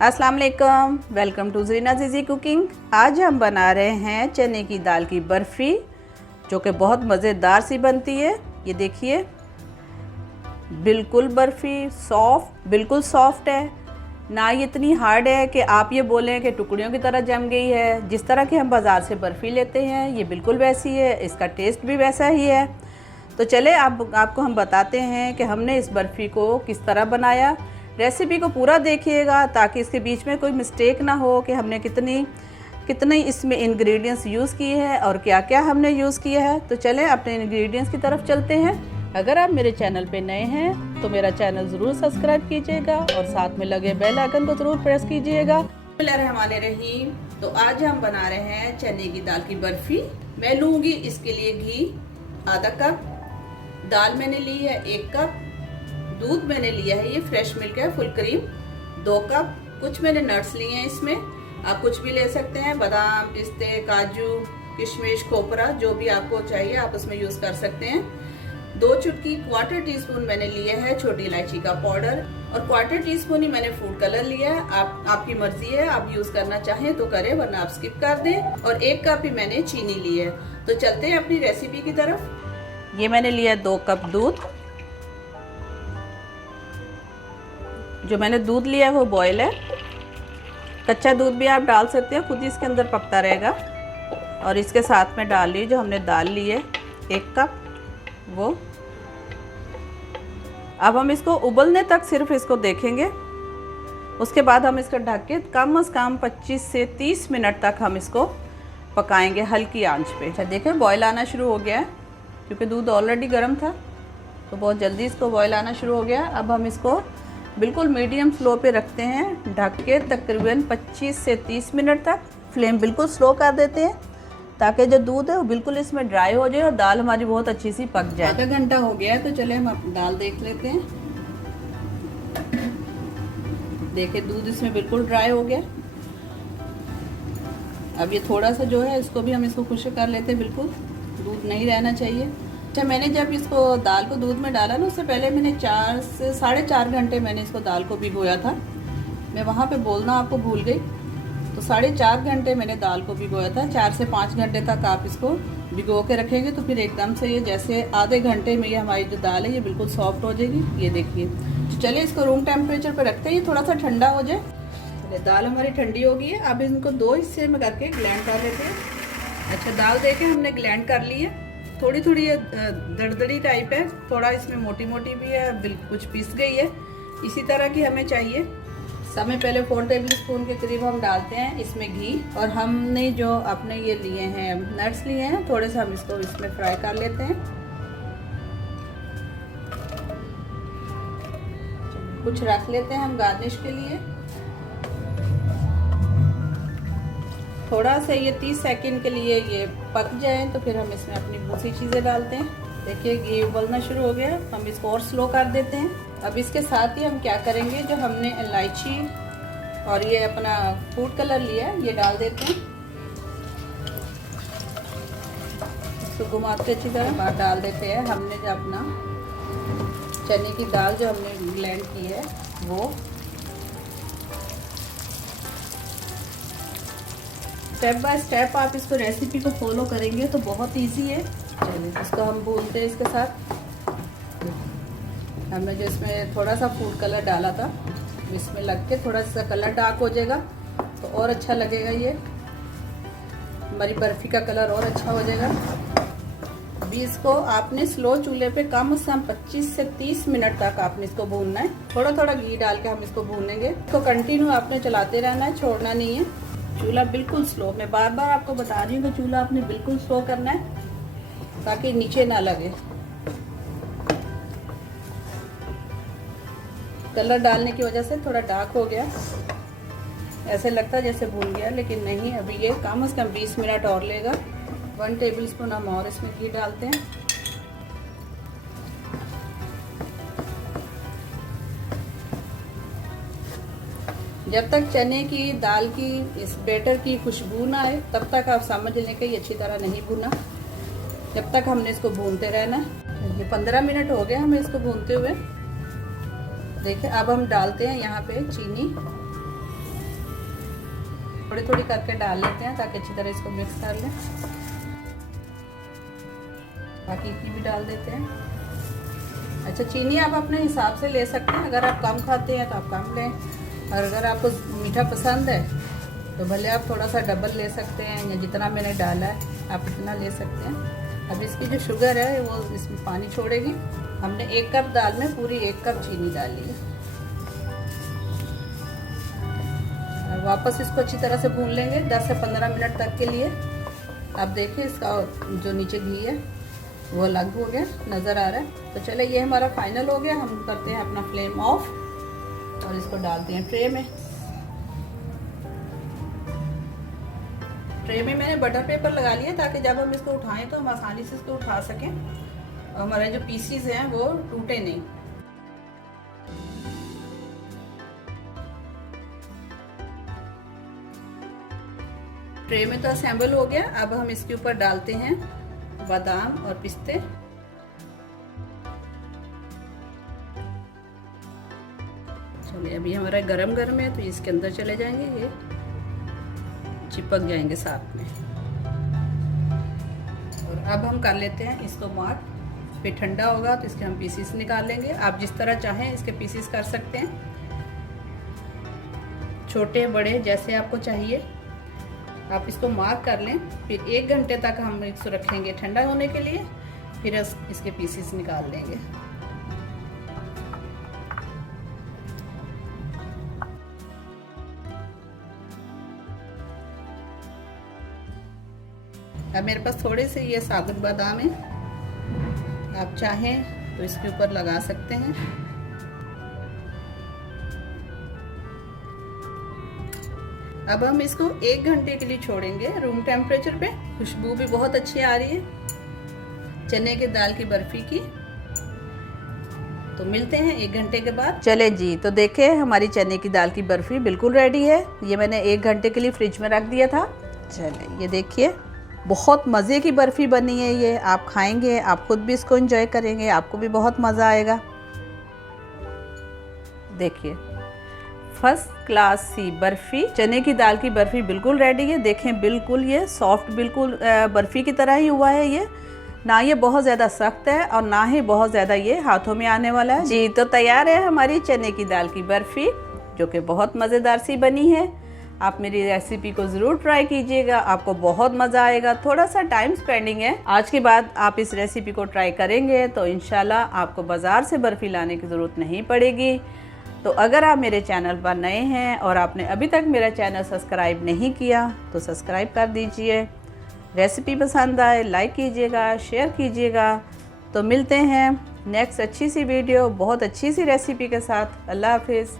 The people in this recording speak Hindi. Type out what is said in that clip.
अस्सलाम वालेकुम, वेलकम टू ज़रीना ज़ीज़ी कुकिंग। आज हम बना रहे हैं चने की दाल की बर्फ़ी, जो कि बहुत मज़ेदार सी बनती है। ये देखिए, बिल्कुल बर्फ़ी बिल्कुल सॉफ्ट है, ना ये इतनी हार्ड है कि आप ये बोलें कि टुकड़ियों की तरह जम गई है। जिस तरह की हम बाज़ार से बर्फ़ी लेते हैं ये बिल्कुल वैसी है, इसका टेस्ट भी वैसा ही है। तो चले आपको हम बताते हैं कि हमने इस बर्फ़ी को किस तरह बनाया। रेसिपी को पूरा देखिएगा ताकि इसके बीच में कोई मिस्टेक ना हो कि हमने कितने इसमें इंग्रेडिएंट्स यूज़ किए हैं और क्या क्या हमने यूज़ किया है। तो चलें अपने इंग्रेडिएंट्स की तरफ चलते हैं। अगर आप मेरे चैनल पे नए हैं तो मेरा चैनल ज़रूर सब्सक्राइब कीजिएगा और साथ में लगे बेल आइकन को ज़रूर प्रेस कीजिएगा। बिस्मिल्लाहिर्रहमानिर्रहीम। तो आज हम बना रहे हैं चने की दाल की बर्फ़ी। मैं लूँगी इसके लिए घी आधा कप, दाल मैंने ली है 1 कप, दूध मैंने लिया है ये फ्रेश मिल्क है फुल क्रीम 2 कप, कुछ मैंने नट्स लिए हैं इसमें, आप कुछ भी ले सकते हैं, बादाम, पिस्ते, काजू, किशमिश, खोपरा, जो भी आपको चाहिए आप उसमें यूज़ कर सकते हैं। 2 चुटकी 1/4 टीस्पून मैंने लिए है छोटी इलायची का पाउडर और 1/4 टीस्पून ही मैंने फूड कलर लिया है। आपकी मर्जी है, आप यूज़ करना चाहें तो करें वरना आप स्किप कर दें। और 1 कप ही मैंने चीनी ली है। तो चलते हैं अपनी रेसिपी की तरफ। ये मैंने लिया 2 कप दूध। जो मैंने दूध लिया है वो बॉयल है, कच्चा दूध भी आप डाल सकते हैं, खुद ही इसके अंदर पकता रहेगा। और इसके साथ में डाल ली जो हमने दाल ली है 1 कप वो। अब हम इसको उबलने तक सिर्फ इसको देखेंगे, उसके बाद हम इसको ढक के कम से कम 25 से 30 मिनट तक हम इसको पकाएंगे हल्की आंच पे। अच्छा देखें बॉयल आना शुरू हो गया है, क्योंकि दूध ऑलरेडी गर्म था तो बहुत जल्दी इसको बॉयल आना शुरू हो गया। अब हम इसको बिल्कुल मीडियम स्लो पे रखते हैं, ढक के तकरीबन 25 से 30 मिनट तक। फ्लेम बिल्कुल स्लो कर देते हैं ताकि जो दूध है वो बिल्कुल इसमें ड्राई हो जाए और दाल हमारी बहुत अच्छी सी पक जाए। आधा घंटा हो गया है तो चले हम दाल देख लेते हैं। देखिए दूध इसमें बिल्कुल ड्राई हो गया। अब ये थोड़ा सा जो है इसको भी हम इसको खुश्क कर लेते हैं, बिल्कुल दूध नहीं रहना चाहिए। अच्छा मैंने जब इसको दाल को दूध में डाला ना, उससे पहले मैंने 4 से 4.5 घंटे मैंने इसको दाल को भिगोया था। मैं वहाँ पे बोलना आपको भूल गई, तो 4.5 घंटे मैंने दाल को भिगोया था। 4 से 5 घंटे तक आप इसको भिगो के रखेंगे तो फिर एकदम से ये जैसे आधे घंटे में ये हमारी जो दाल है ये बिल्कुल सॉफ्ट हो जाएगी। ये देखिए। तो चलिए इसको रूम टेम्परेचर पर रखते हैं, ये थोड़ा सा ठंडा हो जाए। चलिए दाल हमारी ठंडी हो गई है। अब इनको 2 हिस्से में करके ग्लैंड कर लेते हैं। अच्छा दाल देके हमने ग्लैंड कर ली है, थोड़ी थोड़ी ये दरदरी टाइप है, थोड़ा इसमें मोटी मोटी भी है, बिल्कुल कुछ पीस गई है, इसी तरह की हमें चाहिए। समय पहले 4 टेबल स्पून के करीब हम डालते हैं इसमें घी, और हमने जो अपने ये लिए हैं नट्स लिए हैं थोड़े से हम इसको इसमें फ्राई कर लेते हैं। कुछ रख लेते हैं हम गार्निश के लिए। थोड़ा सा ये 30 सेकंड के लिए ये पक जाए तो फिर हम इसमें अपनी दूसरी चीज़ें डालते हैं। देखिए घी उबलना शुरू हो गया, हम इसको और स्लो कर देते हैं। अब इसके साथ ही हम क्या करेंगे, जो हमने इलायची और ये अपना फूड कलर लिया है ये डाल देते हैं। इसको घुमाते अच्छी तरह बाहर डाल देते हैं। हमने जो अपना चने की दाल जो हमने ब्लेंड की है वो स्टेप बाय स्टेप आप इसको रेसिपी को फॉलो करेंगे तो बहुत इजी है। चलिए इसको हम भूनते हैं। इसके साथ हमने जो इसमें थोड़ा सा फूड कलर डाला था, इसमें लग के थोड़ा सा कलर डार्क हो जाएगा तो और अच्छा लगेगा। ये हमारी बर्फ़ी का कलर और अच्छा हो जाएगा। अभी इसको आपने स्लो चूल्हे पे कम से कम 25 से 30 मिनट तक आपने इसको भूनना है। थोड़ा थोड़ा घी डाल के हम इसको भूनेंगे। इसको कंटिन्यू आपने चलाते रहना है, छोड़ना नहीं है। चूल्हा बिल्कुल स्लो, मैं बार बार आपको बता रही हूँ कि चूल्हा आपने बिल्कुल स्लो करना है ताकि नीचे ना लगे। कलर डालने की वजह से थोड़ा डार्क हो गया, ऐसे लगता है जैसे भून गया, लेकिन नहीं, अभी ये कम से कम 20 मिनट और लेगा। 1 टेबल स्पून हम और इसमें घी डालते हैं। जब तक चने की दाल की इस बैटर की खुशबू ना आए तब तक आप समझ लें कि ये अच्छी तरह नहीं भुना। जब तक हमने इसको भूनते रहना है। ये 15 मिनट हो गए हमें इसको भूनते हुए। देखिए अब हम डालते हैं यहाँ पे चीनी। थोड़ी थोड़ी करके डाल लेते हैं ताकि अच्छी तरह इसको मिक्स कर लें। बाकी इतनी भी डाल देते हैं। अच्छा, चीनी आप अपने हिसाब से ले सकते हैं, अगर आप कम खाते हैं तो आप कम लें, और अगर आपको मीठा पसंद है तो भले आप थोड़ा सा डबल ले सकते हैं, या जितना मैंने डाला है आप इतना ले सकते हैं। अब इसकी जो शुगर है वो इसमें पानी छोड़ेगी। हमने 1 कप दाल में पूरी 1 कप चीनी डाली है। और वापस इसको अच्छी तरह से भून लेंगे 10 से 15 मिनट तक के लिए। आप देखिए इसका जो नीचे घी है वो अलग हो गया, नज़र आ रहा है। तो चले, ये हमारा फाइनल हो गया। हम करते हैं अपना फ्लेम ऑफ और इसको डालते हैं ट्रे में। ट्रे में मैंने बटर पेपर लगा लिया ताकि जब हम इसको उठाएं तो हम आसानी से इसको उठा सकें और हमारे जो पीसीज हैं वो टूटे नहीं। ट्रे में तो असेंबल हो गया। अब हम इसके ऊपर डालते हैं बादाम और पिस्ते। चलिए, अभी हमारा गरम गरम है तो इसके अंदर चले जाएंगे, ये चिपक जाएंगे साथ में। और अब हम कर लेते हैं इसको मार्क। फिर ठंडा होगा तो इसके हम पीसीस निकाल लेंगे। आप जिस तरह चाहें इसके पीसीस कर सकते हैं, छोटे बड़े जैसे आपको चाहिए। आप इसको मार्क कर लें। फिर 1 घंटे तक हम इसको रखेंगे ठंडा होने के लिए, फिर इसके पीसीस निकाल लेंगे। अब मेरे पास थोड़े से ये साबुत बादाम है, आप चाहें तो इसके ऊपर लगा सकते हैं। अब हम इसको 1 घंटे के लिए छोड़ेंगे रूम टेम्परेचर पे। खुशबू भी बहुत अच्छी आ रही है चने की दाल की बर्फी की। तो मिलते हैं 1 घंटे के बाद। चले जी, तो देखें हमारी चने की दाल की बर्फी बिल्कुल रेडी है। ये मैंने 1 घंटे के लिए फ्रिज में रख दिया था। चले, ये देखिए बहुत मज़े की बर्फ़ी बनी है। ये आप खाएंगे, आप खुद भी इसको एंजॉय करेंगे, आपको भी बहुत मज़ा आएगा। देखिए, फर्स्ट क्लास सी बर्फ़ी, चने की दाल की बर्फ़ी बिल्कुल रेडी है। देखें बिल्कुल ये सॉफ्ट, बिल्कुल बर्फ़ी की तरह ही हुआ है। ये ना ये बहुत ज़्यादा सख्त है और ना ही बहुत ज़्यादा ये हाथों में आने वाला है। जी, तो तैयार है हमारी चने की दाल की बर्फ़ी, जो कि बहुत मज़ेदार सी बनी है। आप मेरी रेसिपी को ज़रूर ट्राई कीजिएगा, आपको बहुत मज़ा आएगा। थोड़ा सा टाइम स्पेंडिंग है। आज के बाद आप इस रेसिपी को ट्राई करेंगे तो इंशाल्लाह आपको बाज़ार से बर्फ़ी लाने की ज़रूरत नहीं पड़ेगी। तो अगर आप मेरे चैनल पर नए हैं और आपने अभी तक मेरा चैनल सब्सक्राइब नहीं किया तो सब्सक्राइब कर दीजिए। रेसिपी पसंद आए लाइक कीजिएगा, शेयर कीजिएगा। तो मिलते हैं नेक्स्ट अच्छी सी वीडियो, बहुत अच्छी सी रेसिपी के साथ। अल्लाह हाफिज़।